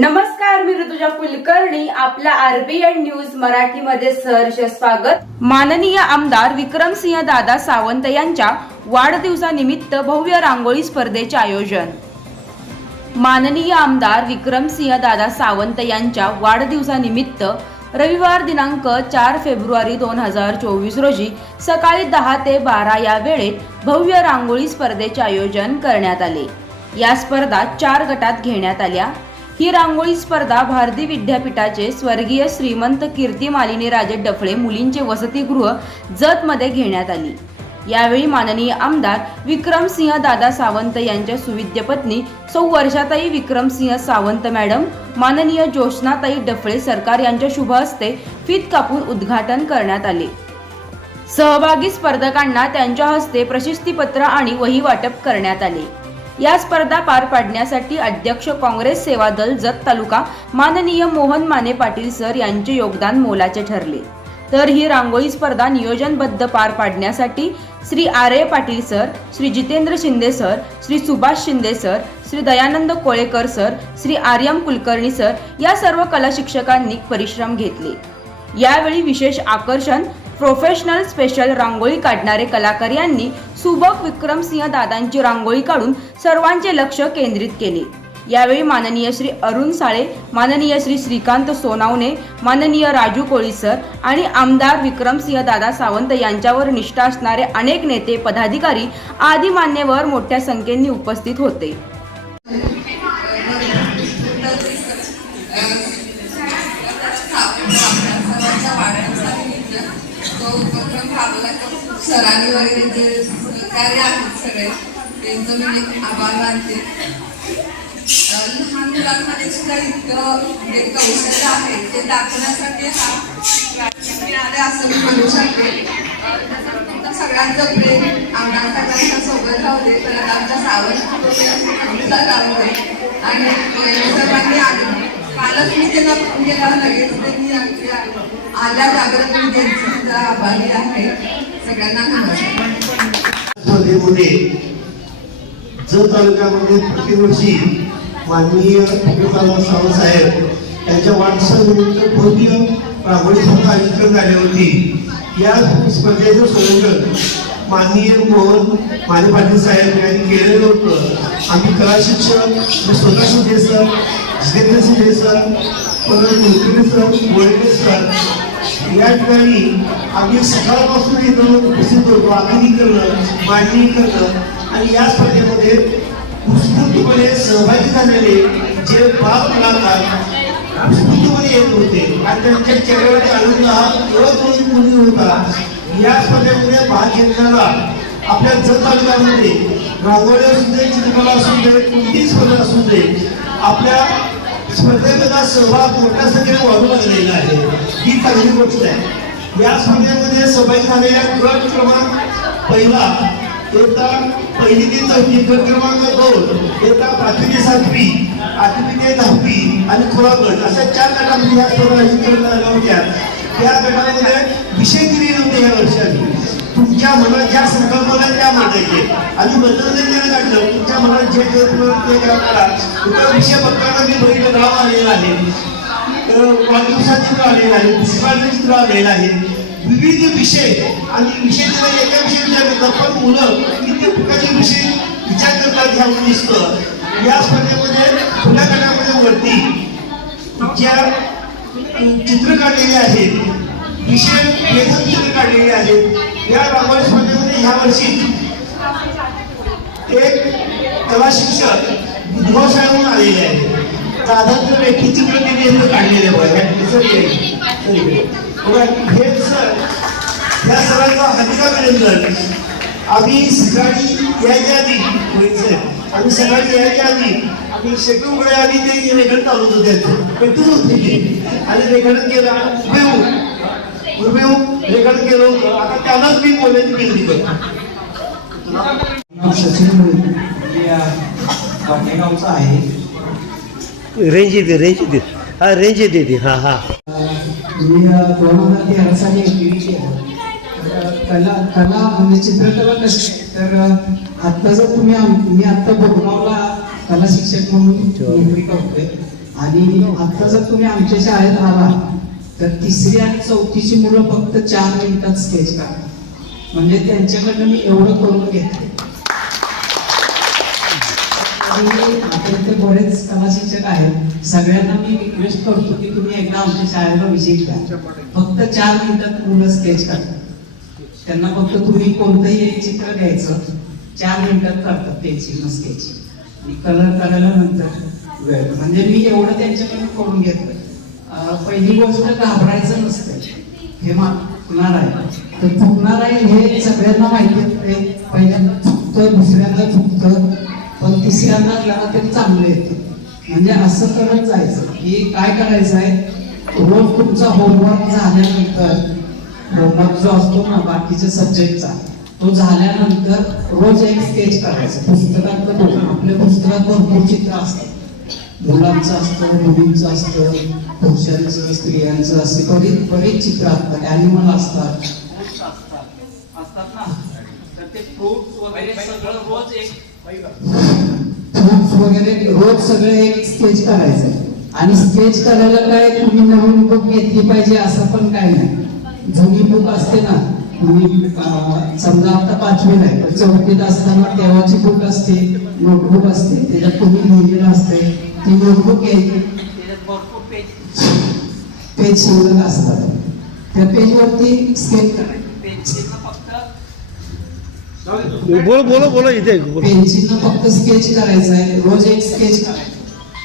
नमस्कार मी ऋतुजा कुलकर्णी. आपल्या RBN news मराठीमध्ये सहर्ष स्वागत. माननीय आमदार विक्रमसिंह दादा सावंत यांच्या वाढदिवसानिमित्त भव्य रांगोळी स्पर्धेचे आयोजन. माननीय आमदार विक्रमसिंह दादा सावंत यांच्या वाढदिवसानिमित्त रविवार दिनांक चार फेब्रुवारी दोन हजार चोवीस रोजी सकाळी दहा ते बारा या वेळेत भव्य रांगोळी स्पर्धेचे आयोजन करण्यात आले. या स्पर्धा चार गटात घेण्यात आल्या. ही रांगोळी स्पर्धा भारती विद्यापीठाचे स्वर्गीय श्रीमंत कीर्ती मालिनी राजे डफळे मुलींचे वसतिगृह जतमध्ये घेण्यात आली. यावेळी माननीय आमदार विक्रमसिंह दादा सावंत यांच्या सुविद्य पत्नी सौ वर्षाताई विक्रमसिंह सावंत मॅडम माननीय ज्योत्नाताई डफळे सरकार यांच्या शुभ हस्ते फीत कापून उद्घाटन करण्यात आले. सहभागी स्पर्धकांना त्यांच्या हस्ते प्रशस्तीपत्र आणि वही वाटप करण्यात आले. या स्पर्धा पार पाडण्यासाठी अध्यक्ष काँग्रेस सेवा दल जत तालुका माननीय मोहन माने पाटील सर यांचे योगदान मोलाचे ठरले. तर ही रांगोळी स्पर्धा नियोजनबद्ध पार पाडण्यासाठी Shri R A Patil sir Shri Jitendra Shinde sir Shri Subhash Shinde sir Shri Dayanand Kolekar sir Shri Aryam Kulkarni sir या सर्व कला शिक्षकांनी परिश्रम घेतले. यावेळी विशेष आकर्षण प्रोफेशनल स्पेशल रांगोळी काढणारे कलाकार यांनी सुबक विक्रमसिंह दादांची रांगोळी काढून सर्वांचे लक्ष केंद्रित केले. यावेळी माननीय श्री अरुण साळे माननीय श्री श्रीकांत सोनावणे माननीय राजू कोळीसर आणि आमदार विक्रमसिंह दादा सावंत यांच्यावर निष्ठा असणारे अनेक नेते पदाधिकारी आदी मान्यवर मोठ्या संख्येने उपस्थित होते. सरांनी वगैरे जे सहकार्य आहेत सगळे त्यांचं मी एक आभार मानते. लहान मुलांमध्ये सुद्धा इतकं म्हणजे जे कौशल्य आहे ते दाखवण्यासाठी हा मिळाले असं मी म्हणू शकते. सगळ्यांचं प्रेम आमदार सगळ्यांच्या सोबत राहते दे तर आमच्या सावंत राहते आणि सर्वांनी आले. कालच मी त्यांना फोन केला लगेच त्यांनी आल्या जागृत मी त्यांची सुद्धा आभारी आहे. सगळ्यांना नमस्कार. स्पर्धेमध्ये जत तालुक्यामध्ये प्रतिवर्षी माननीय दादा सावंत साहेब यांच्या भव्य रांगोळी स्पर्धा आयोजित करण्यात आली होती. या स्पर्धेचं संयोजन माननीय मोहन माने पाटील साहेब यांनी केलेलं होतं. आम्ही कला शिक्षक म्हणजे स्वतः शिंदे सर जितेंद्र शिंदे सर परत सर गोळेकर सर या ठिकाणी आम्ही सकाळपासून इथं उपस्थित होतो आखणी करणं मांडणी करणं आणि या स्पर्धेमध्ये उत्स्फूर्तपणे सहभागी झालेले जे बाप कलाकार उत्स्फूर्तपणे येत होते. आणि त्यांच्या चेहऱ्यावरती आनंद हा ओळख मुली होता. या स्पर्धेमध्ये भाग घेतलेला आपल्या जत तालुक्यामध्ये रांगोळी असू दे चित्रकला असू दे कोणतीही स्पर्धा असू दे आपल्या स्पर्धेमध्ये सहभाग मोठ्या संख्येने वाढू लागलेला आहे. ही चांगली गोष्ट आहे. या स्पर्धेमध्ये सहभागी झालेल्या गट क्रमांक पहिला एकदा पहिली ते चौथी गट क्रमांक दोन इयत्ता पाचवी ते सातवी आठवी ते दहावी आणि खुला गट अशा चार गटामध्ये या स्पर्धा आयोजित करण्यात आल्या होत्या त्या गटामध्ये विषय दिले नव्हते या वर्षाने. तुमच्या मनात ज्या संकल्पना त्या मांडायचे आणि मनोरंजन काढलं तुमच्या मनात जे ते करा तुमचा विषय बघताना मी बघितलं गाव आलेलं आहे. अं, चित्र आलेलं आहे पुष्पाचं चित्र आलेलं आहे. विविध विषय आणि विषय जर एका विषय विचार करतात पण मुलं किती प्रकारचे विषय विचार करतात ह्या दिसतं या स्पर्धेमध्ये खुल्या गटामध्ये वरती ज्या चित्र काढलेले आहेत विषय चित्र काढलेले आहेत या रांगोळी स्पर्धेमध्ये ह्या वर्षी एक कला शिक्षक विधवा शाळेहून आलेले आहे दादाचं रेखी चित्र त्यांनी काढलेले बघा. हे सर या सरांचा हातिका अभिनंदन. आम्ही सकाळी यायच्या आधी आम्ही सकाळी यायच्या आधी आम्ही शेकडो उघडे आधी ते रेखन चालवत होते. भेटून होते आणि रेखन केलं हुबेहूब रेखन केलं होतं. आता त्यालाच मी बोलायची विनंती करतो सचिन गावचा आहे. रेंज येते रेंज येते हा रेंज येते ती हा हा. दोन हजार तेरा साली कला कला म्हणजे चित्रकला कशी? तर आता जर तुम्ही आम- मी आता बघणावला कला शिक्षक म्हणून नोकरी करतोय. आणि आता जर तुम्ही आमच्या शाळेत आला तर तिसरी आणि चौथीची मुलं फक्त चार मिनिटात स्केच काढतात. म्हणजे त्यांच्याकडनं मी एवढं करून घेतलं आणि बरेच कला शिक्षक आहेत. सगळ्यांना मी रिक्वेस्ट करतो की तुम्ही एकदा आमच्या शाळेला विजिट द्या फक्त चार मिनिटात मुलं स्केच करतात त्यांना फक्त तुम्ही कोणतंही एक चित्र घ्यायचं चार मिनिटात करतात पेन्सिल स्केच आणि कलर करायला नंतर वेळ. म्हणजे मी एवढं त्यांच्याकडून करून घेतलं पहिली गोष्ट घाबरायचं नसतं. हे मा चुकणार आहे तर चुकणार आहे हे सगळ्यांना माहिती असते पहिल्यांदा चुकतं दुसऱ्यांदा चुकतं पण तिसऱ्यांदा आपल्याला ते चांगलं येतं. म्हणजे असं करत जायचं की काय करायचं आहे? रोज तुमचा होमवर्क झाल्यानंतर होमवर्क जो असतो ना बाकीच्या सब्जेक्टचा तो झाल्यानंतर रोज एक स्केच करायचं. पुस्तकात आपल्या पुस्तकात भरपूर चित्र असतात. मुलांचं असतं मुलींचं असतं पुरुषांचं स्त्रियांचं असे बरेच बरेच चित्र असतात ॲनिमल असतात. असतात ना तर ते फ्रुट्स वगैरे सगळं रोज एक फ्रुट्स वगैरे रोज एक स्केच करायचं. आणि स्केच करायला काय तुम्ही नवीन बुक घेतली पाहिजे असं पण काय नाही. जुनी बुक असते ना तुम्ही समजा आता पाचवी नाही तर चौथीत असताना तेव्हाची बुक असते नोटबुक असते त्याच्यात तुम्ही लिहिलेलं असते ती नोटबुक भरपूर पेज. पेज शिल्लक असतात त्या पेजवरती स्केच करायचं. बोल बोला बोला इथे. पेन्सिलनं फक्त स्केच करायचं आहे. रोज एक स्केच करायचं.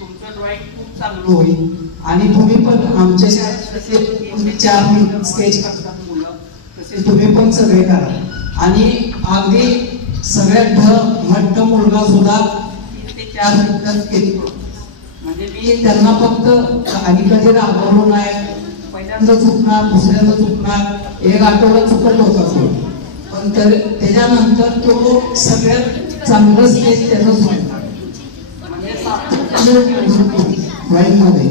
तुमचं ड्रॉइंग खूप चांगलं होईल. आणि तुम्ही पण आमच्या शाळेत चार स्केच करतात मुलं. तसे तुम्ही पण सगळे करा. आणि अगदी सगळ्यात ढ मट्ट मुलगा सुद्धा तीन ते चार मिनिटात स्केच करतो म्हणजे मी त्यांना फक्त आणि कधी राबवलो नाही. पहिल्यांदा चुकणार दुसऱ्यांदा चुकणार एक आठवडा चुकत होता तो पण तर त्याच्यानंतर तो सगळ्यात चांगलं स्केच त्याचं म्हणजे सोडणार मध्ये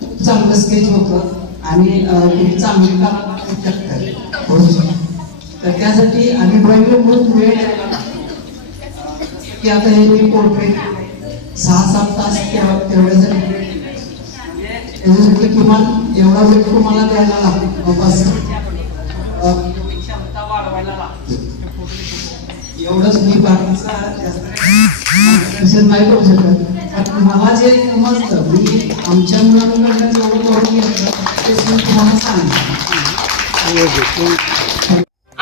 खूप चांगलं स्केच होतं आणि खूप चांगली काम हो. तर त्यासाठी आम्ही ड्रॉइंगला खूप वेळ की आता हे मी पोर्ट्रेट सहा सात तास तेव- तेवढ्यासाठी त्याच्यासाठी किमान एवढा वेळ तुम्हाला द्यायला लागतो बस एवढंच मी बाकीचा नाही करू शकत. मला जे समजतं मी आमच्या मुलांकडनं जेवढं करून घेतलं ते तुम्हाला सांगतो